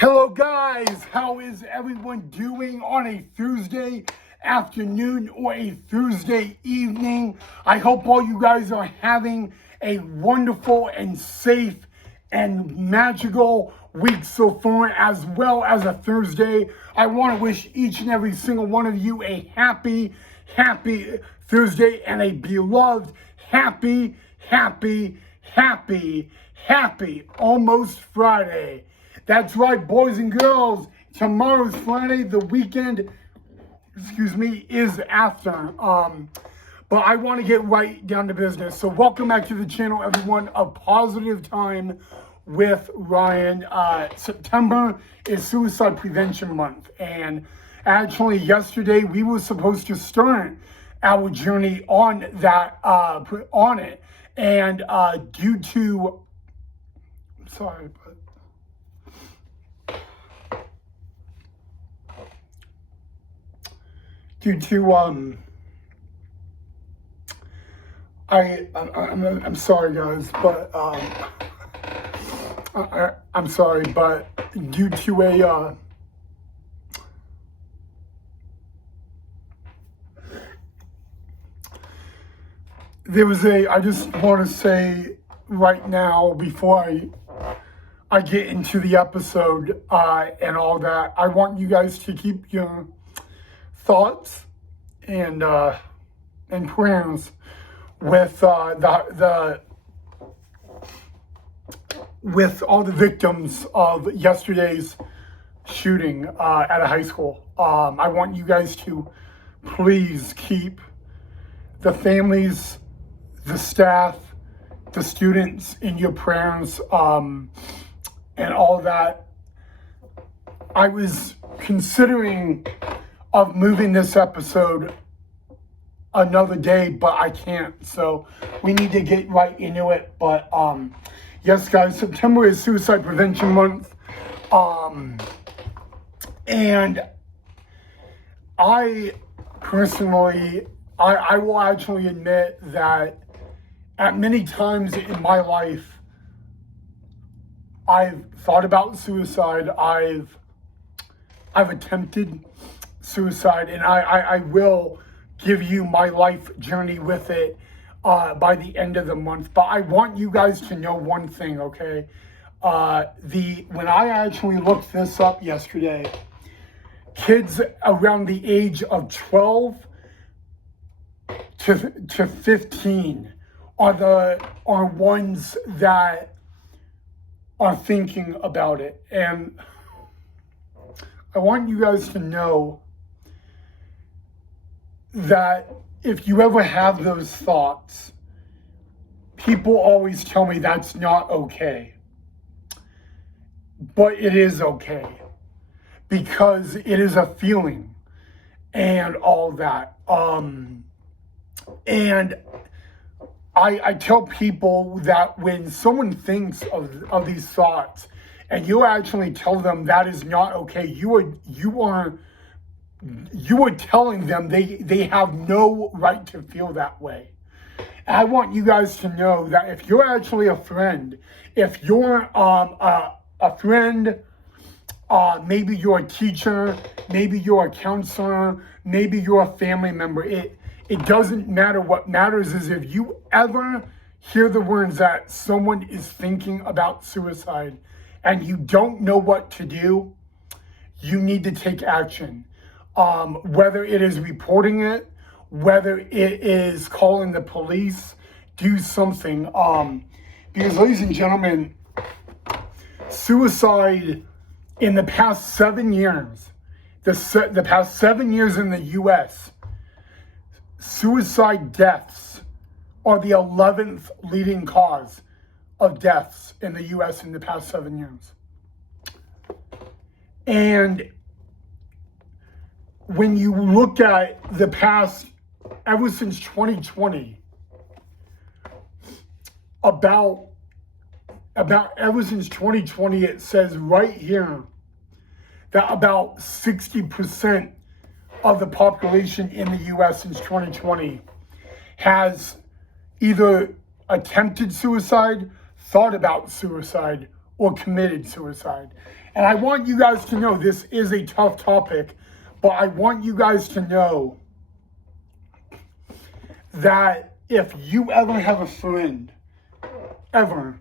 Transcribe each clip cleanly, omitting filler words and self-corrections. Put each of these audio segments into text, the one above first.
Hello guys, how is everyone doing on a Thursday afternoon or a Thursday evening? I hope all you guys are having a wonderful and safe and magical week so far, as well as a Thursday. I want to wish each and every single one of you a happy Thursday and a beloved happy almost Friday. That's right, boys and girls. Tomorrow's Friday. The weekend, is after. But I want to get right down to business. So welcome back to the channel, everyone. A positive time with Ryan. September is Suicide Prevention Month. And actually, yesterday, we were supposed to start our journey on that, on it. And due to, I'm sorry guys, but I'm sorry, but due to a I just want to say right now, before I get into the episode and all that, I want you guys to keep your thoughts and prayers with with all the victims of yesterday's shooting at a high school. I want you guys to please keep the families, the staff, the students in your prayers, and all that. I was considering of moving this episode another day, but I can't, so we need to get right into it. But yes guys, September is Suicide Prevention Month, and I personally, I will actually admit that at many times in my life, I've thought about suicide. I've attempted suicide, and I will give you my life journey with it by the end of the month. But I want you guys to know one thing, okay? When I actually looked this up yesterday, kids around the age of 12 to 15 are ones that are thinking about it. And I want you guys to know that if you ever have those thoughts, people always tell me that's not okay. But it is okay, because it is a feeling and all that. And I tell people that when someone thinks of these thoughts and you actually tell them that is not okay, you are telling them they have no right to feel that way. And I want you guys to know that if you're actually a friend, if you're a friend, maybe you're a teacher, maybe you're a counselor, maybe you're a family member, it doesn't matter. What matters is if you ever hear the words that someone is thinking about suicide and you don't know what to do, you need to take action. Whether it is reporting it, whether it is calling the police, do something. Because ladies and gentlemen, suicide in the past 7 years, the past 7 years in the U.S., suicide deaths are the 11th leading cause of deaths in the U.S. in the past 7 years. And when you look at the past, ever since 2020, ever since 2020, it says right here that about 60% of the population in the U.S. since 2020 has either attempted suicide, thought about suicide, or committed suicide. And I want you guys to know this is a tough topic, but I want you guys to know that if you ever have a friend, ever,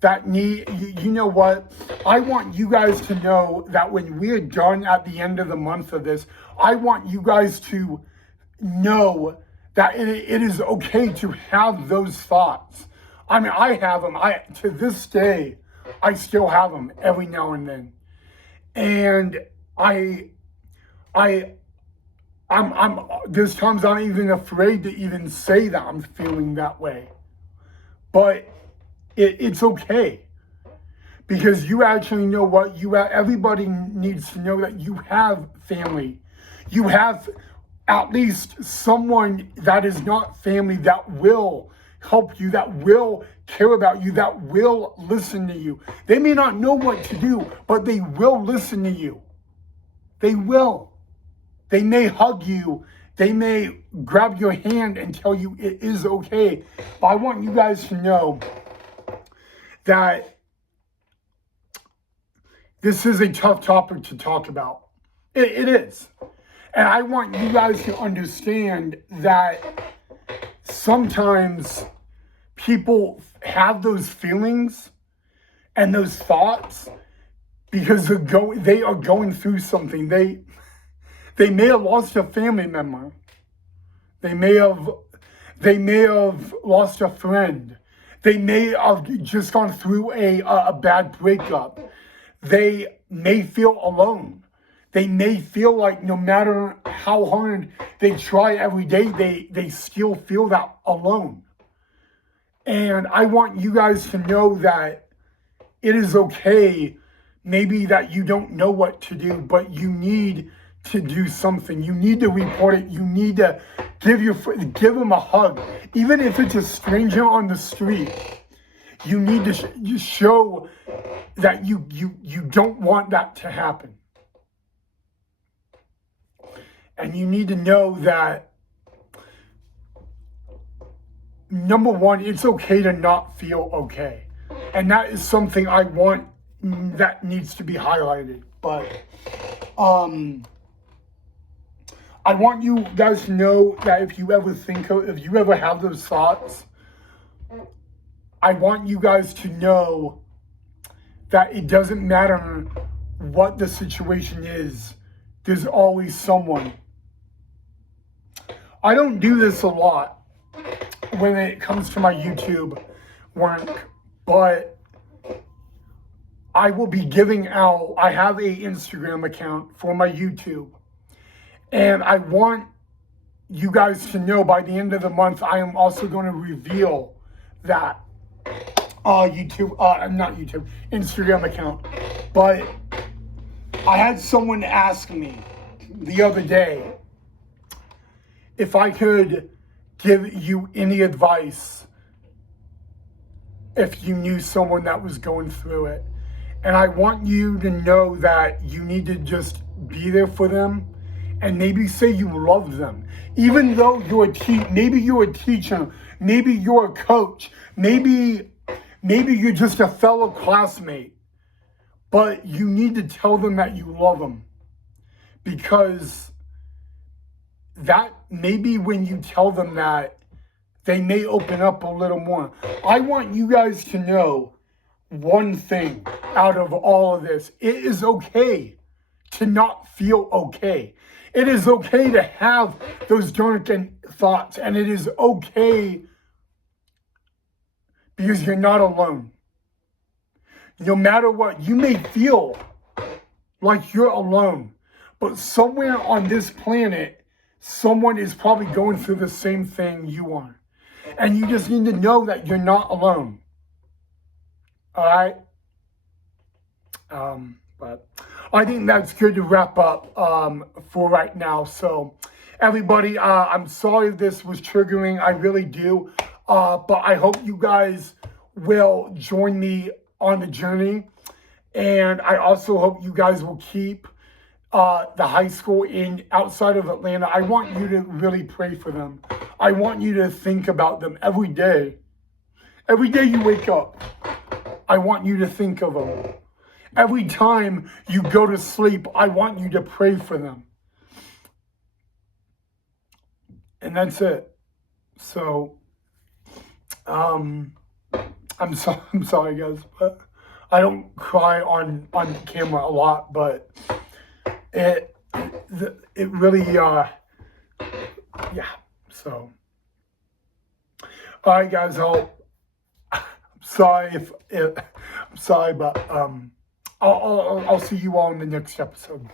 that you know what? I want you guys to know that when we're done at the end of the month of this, I want you guys to know that it is okay to have those thoughts. I mean, I have them. To this day, I still have them every now and then. And there's times I'm even afraid to even say that I'm feeling that way. But it's okay. Because you actually know what everybody needs to know that you have family. You have at least someone that is not family that will help you, that will care about you, that will listen to you. They may not know what to do, but they will listen to you. They will. They may hug you. They may grab your hand and tell you it is okay. But I want you guys to know that this is a tough topic to talk about. It is. And I want you guys to understand that sometimes people have those feelings and those thoughts because they are going through something. They may have lost a family member. They may have lost a friend. They may have just gone through a bad breakup. They may feel alone. They may feel like no matter how hard they try every day, they still feel that alone. And I want you guys to know that it is okay, maybe that you don't know what to do, but you need to do something. You need to report it. You need to give them a hug. Even if it's a stranger on the street, you need to show that you don't want that to happen. And you need to know that, number one, it's okay to not feel okay. And that is something I want that needs to be highlighted. But I want you guys to know that if you ever have those thoughts, I want you guys to know that it doesn't matter what the situation is, there's always someone. I don't do this a lot when it comes to my YouTube work, but I will be giving out, I have a Instagram account for my YouTube, and I want you guys to know by the end of the month, I am also going to reveal that Instagram account. But I had someone ask me the other day if I could give you any advice if you knew someone that was going through it. And I want you to know that you need to just be there for them and maybe say you love them. Even though maybe you're a teacher, maybe you're a coach, maybe you're just a fellow classmate, but you need to tell them that you love them. Because that maybe when you tell them that, they may open up a little more. I want you guys to know one thing out of all of this. It is okay to not feel okay. It is okay to have those drunken thoughts, and it is okay because you're not alone. No matter what, you may feel like you're alone, but somewhere on this planet, someone is probably going through the same thing you are. And you just need to know that you're not alone. All right? But I think that's good to wrap up for right now. So, everybody, I'm sorry if this was triggering. I really do. But I hope you guys will join me on the journey. And I also hope you guys will keep the high school outside of Atlanta. I want you to really pray for them. I want you to think about them every day. Every day you wake up. I want you to think of them. Every time you go to sleep, I want you to pray for them. And that's it. So, I'm sorry guys, but I don't cry on camera a lot, but it really, yeah, so. All right, guys, I'm sorry I'm sorry, but, I'll see you all in the next episode.